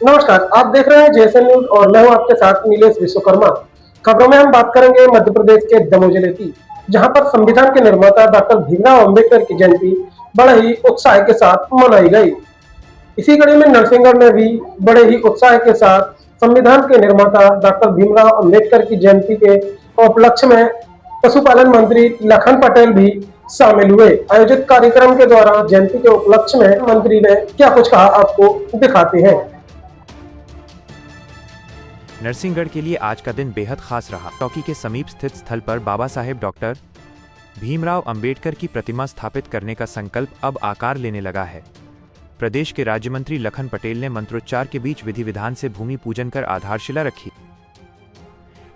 नमस्कार, आप देख रहे हैं जेएसएन न्यूज और मैं हूं आपके साथ नीलेश विश्वकर्मा। खबरों में हम बात करेंगे मध्य प्रदेश के दमोह जिले की, जहां पर संविधान के निर्माता डॉक्टर भीमराव अंबेडकर की जयंती बड़े ही उत्साह के साथ मनाई गई। इसी कड़ी में नरसिंहगढ़ में भी बड़े ही उत्साह के साथ संविधान के निर्माता डॉक्टर भीमराव अंबेडकर की जयंती के उपलक्ष्य में पशुपालन मंत्री लखन पटेल भी शामिल हुए। आयोजित कार्यक्रम के दौरान जयंती के उपलक्ष्य में मंत्री ने क्या कुछ कहा, आपको दिखाते हैं। नरसिंहगढ़ के लिए आज का दिन बेहद खास रहा। चौकी के समीप स्थित स्थल पर बाबा साहेब डॉक्टर भीमराव अंबेडकर की प्रतिमा स्थापित करने का संकल्प अब आकार लेने लगा है। प्रदेश के राज्य मंत्री लखन पटेल ने मंत्रोच्चार के बीच विधि विधान से भूमि पूजन कर आधारशिला रखी।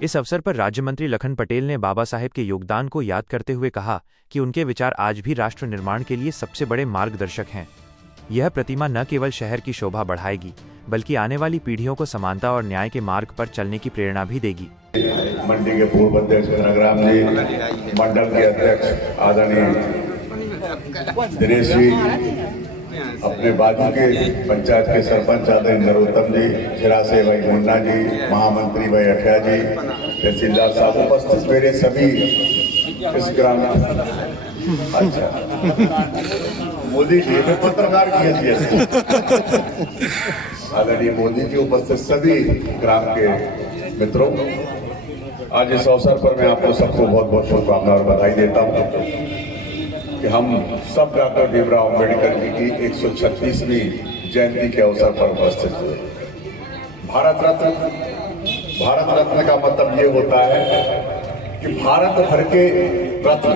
इस अवसर पर राज्य मंत्री लखन पटेल ने बाबा साहेब के योगदान को याद करते हुए कहा कि उनके विचार आज भी राष्ट्र निर्माण के लिए सबसे बड़े मार्गदर्शक हैं। यह प्रतिमा न केवल शहर की शोभा बढ़ाएगी, बल्कि आने वाली पीढ़ियों को समानता और न्याय के मार्ग पर चलने की प्रेरणा भी देगी। मंडी के पूर्व अध्यक्ष नगराम जी, मंडल के अध्यक्ष आदरणीय दिनेश जी, अपने बाजू के पंचायत के सरपंच आदरणीय नरोत्तम जी, छिरासे भाई मुन्ना जी, महामंत्री भाई अठिया जी, तहसीलदार साहब, उपस्थित मेरे सभी इस ग्राम। अच्छा, मोदी जी ने पत्रकार किए आदरणीय मोदी जी, उपस्थित सभी ग्राम के मित्रों, आज इस अवसर पर मैं आपको सबको बहुत बहुत शुभकामनाएं और बधाई देता हूं कि हम सब डॉक्टर भीमराव अंबेडकर जी की 136वीं जयंती के अवसर पर उपस्थित हुए। भारत रत्न का मतलब ये होता है कि भारत भर के रत्न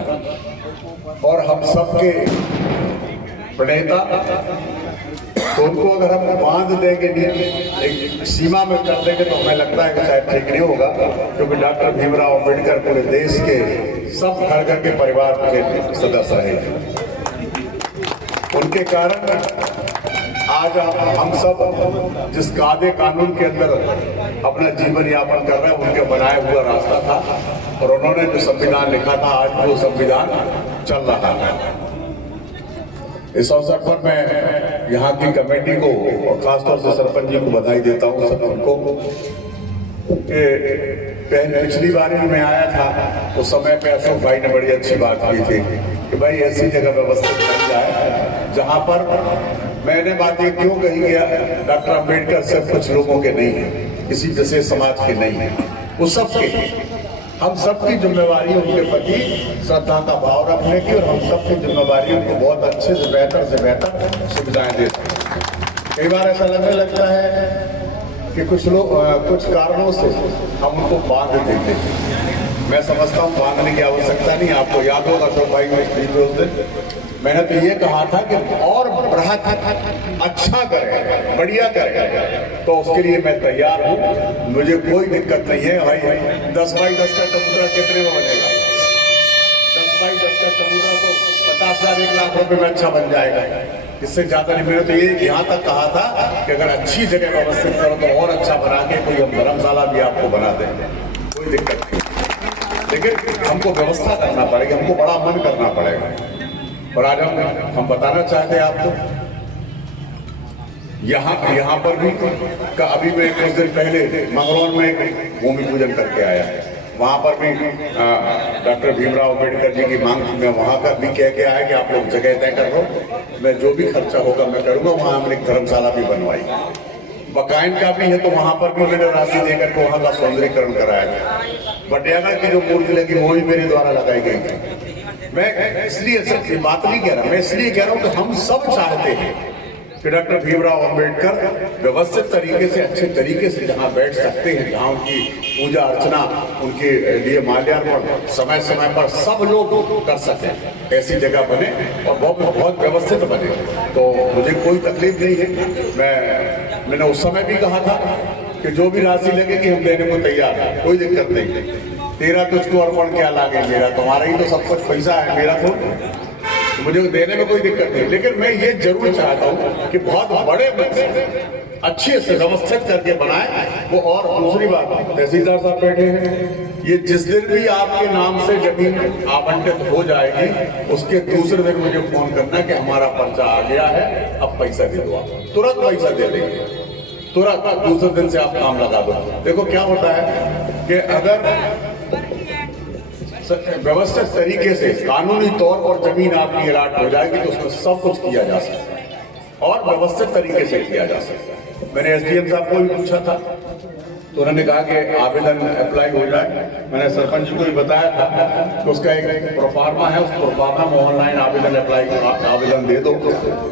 और हम सबके प्रणेता, तो उनको अगर हम बांध देंगे, एक सीमा में कर देंगे, तो हमें लगता है कि शायद ठीक नहीं होगा, क्योंकि डॉक्टर भीमराव अंबेडकर पूरे देश के सब घर के परिवार के सदस्य रहे। उनके कारण आज हम सब जिस कायदे कानून के अंदर अपना जीवन यापन कर रहे हैं, उनके बनाया हुआ रास्ता था, और उन्होंने जो संविधान लिखा था, आज वो संविधान चल रहा है। इस अवसर पर मैं यहाँ की कमेटी को और खासतौर से सरपंच जी को बधाई देता हूँ, सबको। पिछली बार मैं आया था उस समय पे अशोक भाई ने बड़ी अच्छी बात की थी कि भाई ऐसी जगह व्यवस्थित बन जाए जहाँ पर, मैंने बात ये क्यों कही गया, डॉक्टर अम्बेडकर सिर्फ कुछ लोगों के नहीं है, किसी विशेष समाज के नहीं है, वो सबके, हम सबकी जिम्मेवारी उनके प्रति श्रद्धा का भाव रखने की, और हम सबकी जिम्मेवारी उनको बहुत अच्छे से बेहतर सुविधाएं दे सकते। कई बार ऐसा लगने लगता है कि कुछ लोग कुछ कारणों से हम उनको बांध देते हैं। मैं समझता हूँ बांधने की आवश्यकता नहीं। आपको याद होगा अशोक भाई उस दिन मैंने तो ये कहा था कि और बढ़ा अच्छा करे, बढ़िया करे, तो उसके लिए मैं तैयार हूँ, मुझे कोई दिक्कत नहीं है। भाई 10 बाई 10 का चबूतरा कितने में बनेगा? 10 बाई 10 का चबूतरा तो 50,000 1 लाख रुपए में अच्छा बन जाएगा, इससे ज्यादा नहीं। मैंने तो ये यहाँ तक कहा था कि अगर अच्छी जगह व्यवस्थित करो तो और अच्छा बना के कोई हम धर्मशाला भी आपको बना देंगे, कोई दिक्कत नहीं, लेकिन हमको व्यवस्था करना पड़ेगी, हमको बड़ा मन करना पड़ेगा। और आज हम बताना चाहते हैं आपको, यहाँ पर भी अभी मैं कुछ दिन पहले मंगरौन में भूमि पूजन करके आया, वहां पर भी डॉक्टर भीमराव अंबेडकर जी की मांग थी। मैं वहां का भी कह के आया कि आप लोग जगह तय कर लो, मैं जो भी खर्चा होगा मैं करूंगा। वहां हमने एक धर्मशाला भी बनवाई, बकायन का भी है, तो वहां पर भी उन्होंने राशि देकर के वहां का सौंदर्यीकरण कराया था। बटियागढ़ की जो मूर्ति लगी वो भी मेरे द्वारा लगाई गई थी। मैं इसलिए सिर्फ ये बात नहीं कह रहा, मैं इसलिए कह रहा हूं कि हम सब चाहते हैं कि डॉक्टर भीमराव अंबेडकर व्यवस्थित तरीके से, अच्छे तरीके से जहां बैठ सकते हैं, जहां उनकी पूजा अर्चना, उनके लिए माल्यार्पण समय समय पर सब लोग कर सकें, ऐसी जगह बने और बहुत व्यवस्थित बने, तो मुझे कोई तकलीफ नहीं है। मैंने उस समय भी कहा था कि जो भी राशि लगेगी हम देने को तैयार है, कोई दिक्कत नहीं। तेरा तुझको अर्पण क्या लागे, मेरा तुम्हारा ही तो सब कुछ पैसा है, मेरा तो मुझे देने में कोई दिक्कत नहीं। लेकिन मैं ये जरूर चाहता हूँ कि बहुत बड़े बच्चे अच्छे से व्यवस्थित करके बनाए वो। और दूसरी बात, तहसीलदार साहब बैठे हैं, ये जिस दिन भी आपके नाम से जमीन आवंटित हो जाएगी उसके दूसरे दिन मुझे फोन करना कि हमारा पर्चा आ गया है, अब पैसा दे दो। आप तुरंत पैसा दे देंगे, तुरंत दूसरे दिन से आप काम लगा दो। देखो क्या होता है कि अगर व्यवस्थित तरीके से कानूनी तौर पर जमीन आपकी अलॉट हो जाएगी तो उसमें सब कुछ किया जा सकता है और व्यवस्थित तरीके से किया जा सकता है। मैंने एसडीएम साहब को भी पूछा था तो उन्होंने कहा कि आवेदन अप्लाई हो जाए। मैंने सरपंच जी को भी बताया था कि उसका एक प्रोफार्मा है, उस प्रोफार्मा में ऑनलाइन आवेदन दे दो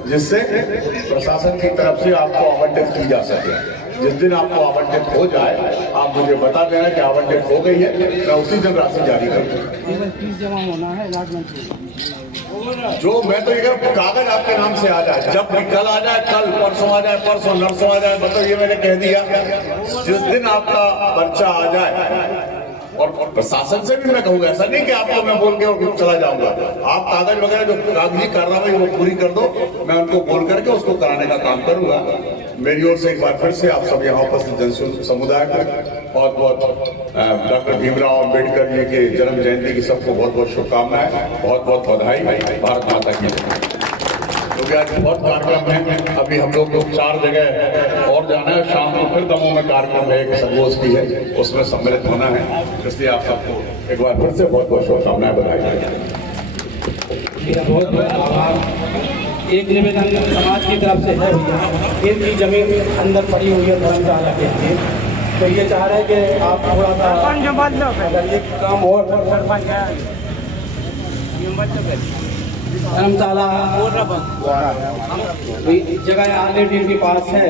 जिससे प्रशासन की तरफ से आपको आवंटित की जा सके। जिस दिन आपको आवंटित हो जाए आप मुझे बता देना कि आवंटित हो गई है, मैं उसी दिन राशि जारी कर दूंगा। जमा होना है अलॉटमेंट जो मैं तो ये कागज आपके नाम से आ जाए, जब भी कल आ जाए कल, परसों आ जाए परसों, नरसों आ जाए, मतलब ये मैंने कह दिया जिस दिन आपका पर्चा आ जाए। और प्रशासन से भी मैं कहूंगा, ऐसा नहीं कि आपको मैं बोल के चला जाऊंगा, आप कागज वगैरह जो कागजी कार्रवाई वो पूरी कर दो, मैं उनको बोल करके उसको कराने का काम करूंगा। मेरी ओर से एक बार फिर से आप सब यहाँ उपस्थित जन समुदाय को बहुत बहुत डॉक्टर भीमराव अंबेडकर जी के जन्म जयंती की सबको बहुत बहुत शुभकामनाएं, बहुत बहुत बधाई। भारत माता की जय। क्योंकि आज बहुत कार्यक्रम है, अभी हम लोग 4 जगह और जाना है, शाम को फिर दमोह में कार्यक्रम है, एक संगोष्ठी है, उसमें सम्मिलित होना है। इसलिए आप सबको एक बार फिर से बहुत बहुत शुभकामनाएं, बधाई। बहुत बहुत आभार। एक निवेदन समाज की तरफ से है, इनकी जमीन अंदर पड़ी हुई है धर्मशाला के लिए, तो ये चाह रहे हैं कि आप थोड़ा सा अगर ये काम और धर्मशाला जगह ऑलरेडी इनके पास है।